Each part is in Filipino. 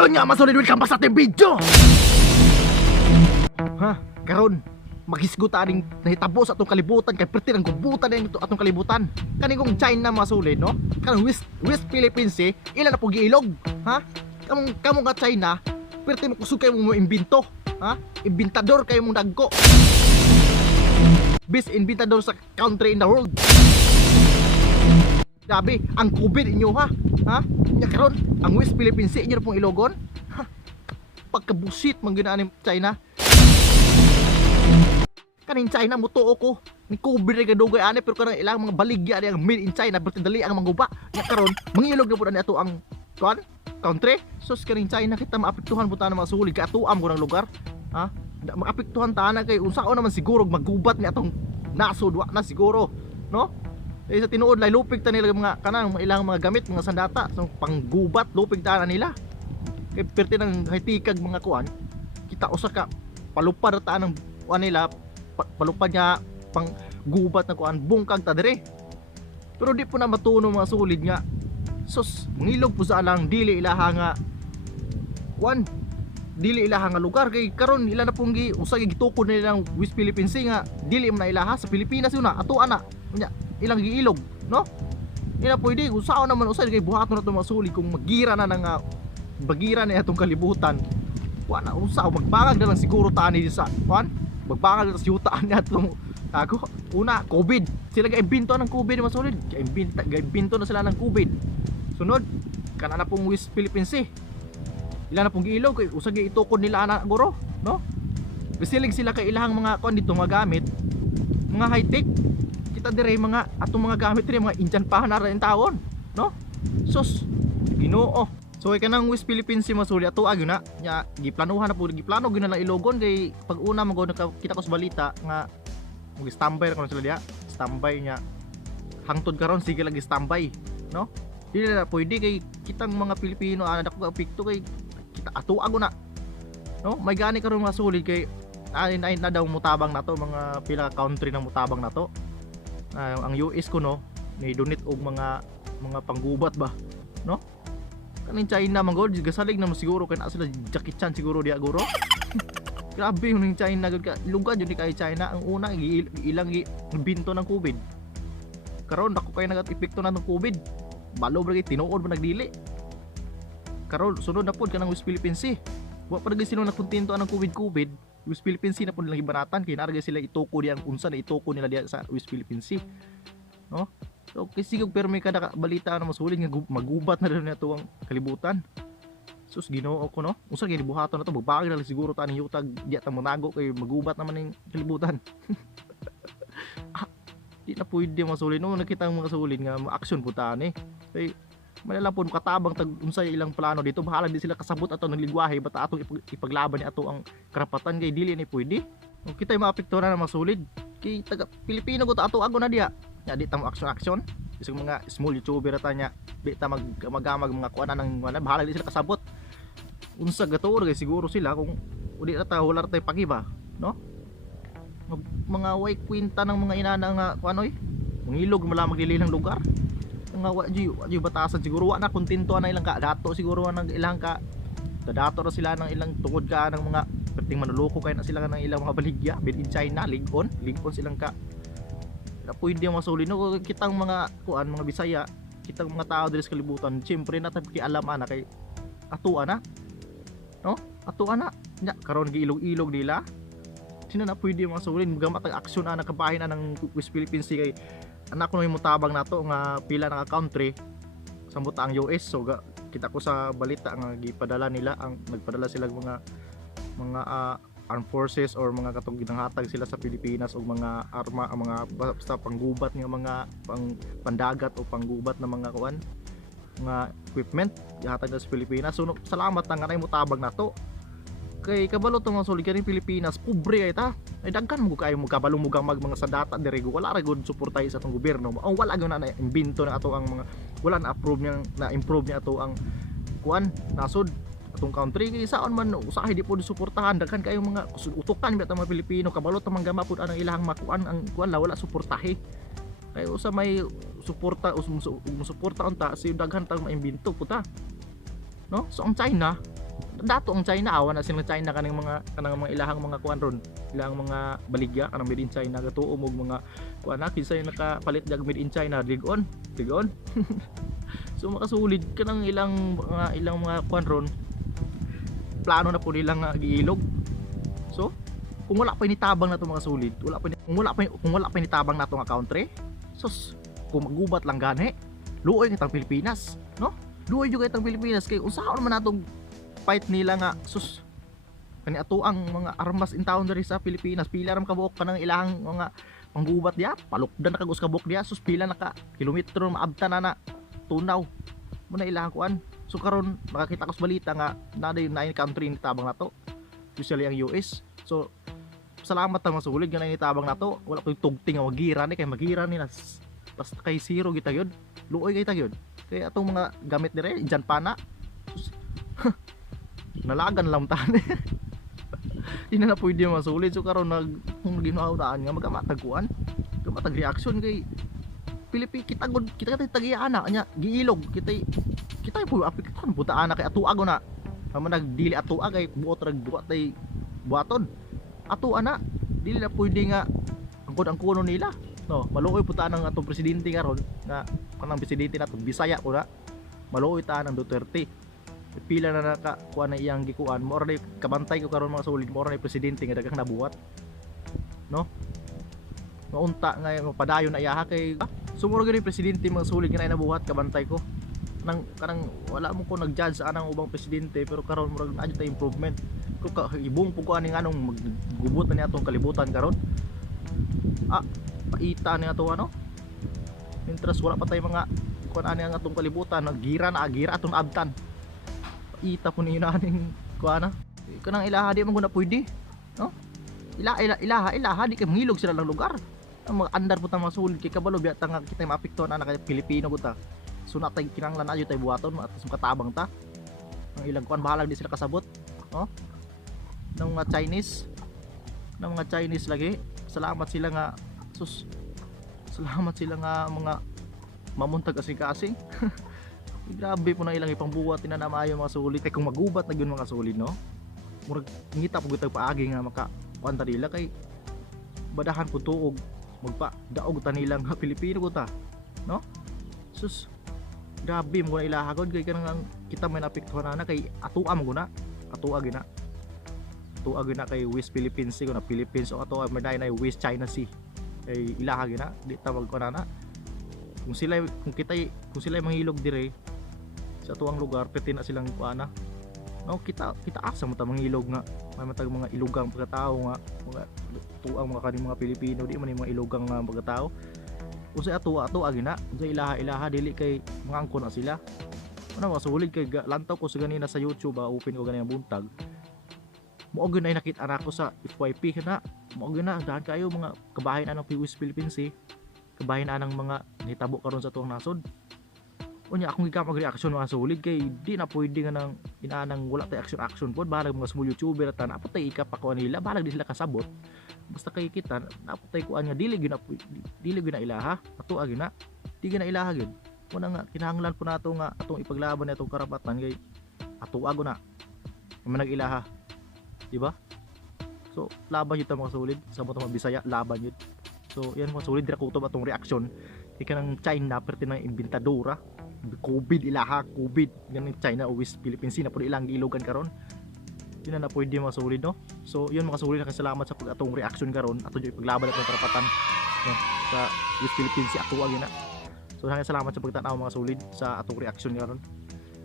Yun nga masulid, welcome back sa ating video. Ha, karon maghisgot aning nahitabo sa atong kalibutan kay perti ng gubutan ng atong kalibutan. Kani kong China masulid, no? Kanang West Philippines ila na po giilog, ha? Kamong nga China, perti mo kusog kayo mo imbento, ha? Imbentador kayo mong dagko. Best inventador sa country in the world. Grabe, ang COVID inyo ha? Ha? Nya karon, ang West Philippines inyo na pong ilogon? Ha? Pagkabusit man ginaan ni China. Kanin China mutuo ko ni COVID ray kadugay ani pero kanang ilang mga baligya ang made in China pero dali ang manguba. Nya karon, mangilog na pud ani ato ang kuan country. Sus kanin China kita maapektuhan buta na mga sulig ka atuam ko ng lugar. Ha? Maapektuhan ta na kay unsaon naman siguro magubat ni atong nasod wa na siguro, no? Eh sa tinuod lay lupig ta nila mga kanang ilang mga gamit mga sandata so panggubat lupig ta na nila. Kay perti ng hitikag mga kuan kita usa ka palupad ta ng kuan nila palupad niya pang gubat na kuan bungkag ta dire. Pero di po na matuno mga sulid nga sus mangilog po sa alang dili ilaha nga kuan dili ilaha nga lugar kay karon ila na pong usay gitukod nila ng West Philippines nga dili man na ilaha sa Pilipinas yun na ato ana nya ilang giilog, no? Ina pwede usaw naman usay kay buhaton na to mga sulig kung magira na ng bagira na atong kalibutan. Wa na usaw magbangag na lang siguro tani sa kuan. Magbangag na sa yutaan ni atong ako una COVID. Sila ga-imbento ng COVID mga sulig. Ga-imbento na sila ng COVID. Sunod kana na pong West Philippines ila na pong giilog kay usag itukod nila ana guro, no? Bisilig sila kay ilahang mga kuan dito mga gamit, mga high-tech. Kita dire mga atong mga gamit dire mga Indian pa na rin taon, no? Sus Ginoo. So kanang West Philippines si masuli ato ag na nya giplanuhan na po giplano gyud na lang ilogon kay pag una man kita ko sa balita nga mag-standby ra sila diha. Standby nya hangtod karon sige lagi standby, no? Dili na pwede kay kitang mga Pilipino ana dako apekto kay kita ato ag na, no? May gani karon mga sulit kay ay na daw mutabang na to mga pila country na mutabang na to. Ang US ko no ni donate og mga panggubat ba, no? Kaning China man gud gasalig na siguro kay na sila Jackie Chan siguro diha guro. Grabe yung China gud ka lugar jud kay China ang una ilang binto ng COVID. Karon dako kay nagat-epekto na ng COVID. Balo ba tinuod ba nagdili. Karon sunod na pud kanang West Philippines wa pa gyud sino nakontento ang COVID. West Philippines na po nilang ibanatan kaya naragay sila itoko diyan unsa na itoko nila diyan sa West Philippines, no? So kisigog pero may kada balita na masulit nga magubat na rin nato ang kalibutan. Sus Ginoo ko no unsa gyud buhaton na to babagi na lang siguro ta ning yutag diya ta monago kay magubat naman ning kalibutan. Di na pwede masulit no nakita ang mga sulit nga ma-action puta ni kay malala po katabang tag unsay ilang plano dito bahala di sila kasabot ato ng ligwahe bata atong ipaglaban ni ato ang karapatan kay dili ni pwede. Kung kita'y maapektuhan na masulid kay taga Pilipino ko ato ago na diha nya di ta mo action isang mga small YouTuber ata nya di ta magamag mga kuan nang bahala di sila kasabot unsa gato kay siguro sila kung udi ata wala tay pagiba, no? Mga way kwenta ng mga inana nga kuanoy mangilog mala maglililang lugar nga wa di batasan siguro wa na kontento na ilang ka dato siguro nang ilang ka dato na sila ng ilang tungod ka ng mga perting manuloko kay na sila ng ilang mga baligya made in China ligon silang ka na pwede masuli no kitang mga kuan mga Bisaya kitang mga tao diri sa kalibutan syempre natay alam ana kay ato ana, no? Ato ana nya karon giilog-ilog nila sino na pwede masuli magamat ang aksyon ana kabahin ng West Philippines kay anak ko no mutabang nato nga pila nga country sambot ang US so kita ko sa balita nga gipadala nila ang nagpadala sila mga armed forces or mga katong ginanghatag sila sa Pilipinas og mga arma mga basta panggubat nga mga pandagat o panggubat na mga kuan mga equipment gihatag sa Pilipinas so salamat nga nay mutabang nato kay kabalo to mga sulig kaning Pilipinas pobre ay ta ay daghan mo kay mo kabalo mugang mga sadata dire wala ra gud suportay sa atong gobyerno ang wala gyud na imbento na ato ang mga wala na approve niya na improve niya ato ang kuan nasod atong country kay saon man usahay di pod suportahan daghan kayo mga utukan beta mga Pilipino kabalo ta manggama pod anang ilahang makuan ang kuan wala suportahe kay usa may suporta suporta unta si daghan tang maimbento puta, no? So ang China dato ang China awan na silang China kanang mga ilahang mga kuan ron, ilahang mga baligya kanang made in China gatuo og mga kuan na kinsay nakapalit dag made in China digon. So makasulid kanang ilang mga kuan ron, plano na po nilang giilog. So kung wala pa initabang na to mga sulid, kung wala pa initabang na to nga country, sus kung magubat lang gani luoy kitang Pilipinas, no? Luoy jud kitang Pilipinas kay unsaon man natong fight nila nga sus kani ato ang mga armas in town diri sa Pilipinas, pila ram kabuok kanang ilahang mga panggubat dia, palukdan na kag kabuk dia, sus pila na ka kilometro maabtan na tunaw mo na ilahang kuan. So karon nakakita ko sa balita nga naday na country ni tabang nato, especially ang US. So salamat ang masulig nga initabang nato, wala koy tugting nga magira ni kay magira ni nas basta kay zero kita gyud, luoy kay ta gyud kay atong mga gamit dire diyan pa na nalagan lang tani. Di na pwede masulit. So karon kung ginaawdaan nga magamatagkuan gamatag reaction kay Pilipi kita tagiya ana nya giilog kita po apikon puta ana kay atuag na man nagdili atuag kay buot rag duwa tay buhaton ato ana dili na pwede nga ang kuno nila, no? Maluoy puta nang atong presidente karon nga kanang presidente nato Bisaya ko na maluoy ta nang Duterte. Pila na nakakuha na iyang gikuan mo ray kabantay ko karon mga sulid mo ray presidente nga daghang nabuhat, no? Maunta nga mapadayon na iyaha kay sumuro gani presidente mga sulid nga nabuhat kabantay ko nang kanang wala mo ko nag-judge sa anang ubang presidente pero karon murag na ta improvement ko ibong po ko aning anong maggubot na ni atong kalibutan karon paita ni ato ano interest wala pa tay mga kuan ani ang atong kalibutan nagira aton abtan ita po niyo na aning kuana kanang ilaha di man guna pwede, no? Ilaha di kay mangilog sila ng lugar ang mga andar puta mga sulid kay kabalo biya nga kita maapektuhan ana kay Pilipino buta so natay kinanglan ayo tay buhaton atas katabang ta ang ilang kuan bahalag di sila kasabot, no? Ng mga Chinese lagi salamat sila nga salamat sila nga mga mamuntag kasing-kasing. Grabe po na ilang ipangbuhat tinanamayo mga sulid kay kung magubat na gyud mga sulid, no? Murag ngita po gitag paagi nga maka kuanta nila kay badahan po tuog magpadaog ta nilang Pilipino ko ta, no? Sus grabe mo na ilahagod kay kanang kita may napiktuhan na kay atoa mo guna atoa gina kay West Philippines Sea na Philippines o ato may na West China Sea kay ilaha gina di ta magkuan na kung sila manghilog dire sa tuwang lugar pwede na silang kuana, no? Kita asa mo ta manghilog nga may matag mga ilugang pagkatao nga mga tuang mga kaning mga Pilipino di man mga ilugang nga pagkatao usay ato agina usay ilaha dili kay mga angkon na sila ano masulig kay lantaw ko sa ganina sa YouTube open ko ganina buntag mo og na nakita ana ko sa FYP na mo og na dahan kayo mga kabahin anang West Philippines Sea kabahin anang mga nitabo karon sa tuwang nasod unya akong gikamag reaction mga sulig kay di na pwede nga nang inaanang wala tay action pod balag mga small YouTuber at napot tay ikapakuan nila balag di sila kasabot basta kay kita napot tay kuan nga dili gyud na ilaha ato agi na di gyud na ilaha gyud mo nga kinahanglan po nato nga atong ipaglaban natong karapatan kay ato ago na man nag-ilaha di ba? So laban yun mga sulit sa mga Bisaya laban yun. So yan mga sulit dira kutob atong reaction kay kanang China perti nang imbentadora COVID ilaha COVID ganang China o West Philippines Sea na pud ilang giilogan karon di na pwede mga sulit, no? So yun mga sulit salamat sa atong reaction karon ato yung ipaglaban atong karapatan, no? Sa West Philippines Sea ato agi na. So salamat sa pagtanaw mga sulit sa atong reaction karon.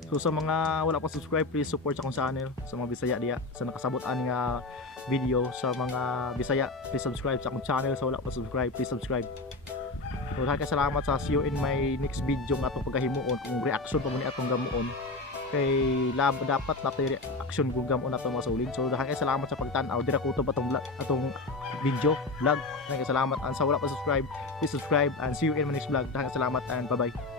So sa mga wala pa subscribe, please support sa akong channel. Sa mga Bisaya diya, sa nakasabot ani nga video sa mga Bisaya, please subscribe sa akong channel. Sa wala pa subscribe, please subscribe. So salamat sa see you in my next video nga atong pagkahimuon kung reaction pa mo ni atong gamuon. Kay dapat natay reaction kung gamuon ato mga sulig. So salamat sa pagtan-aw dira kutob atong video vlog. Salamat and sa wala pa subscribe, please subscribe and see you in my next vlog. Salamat and bye-bye.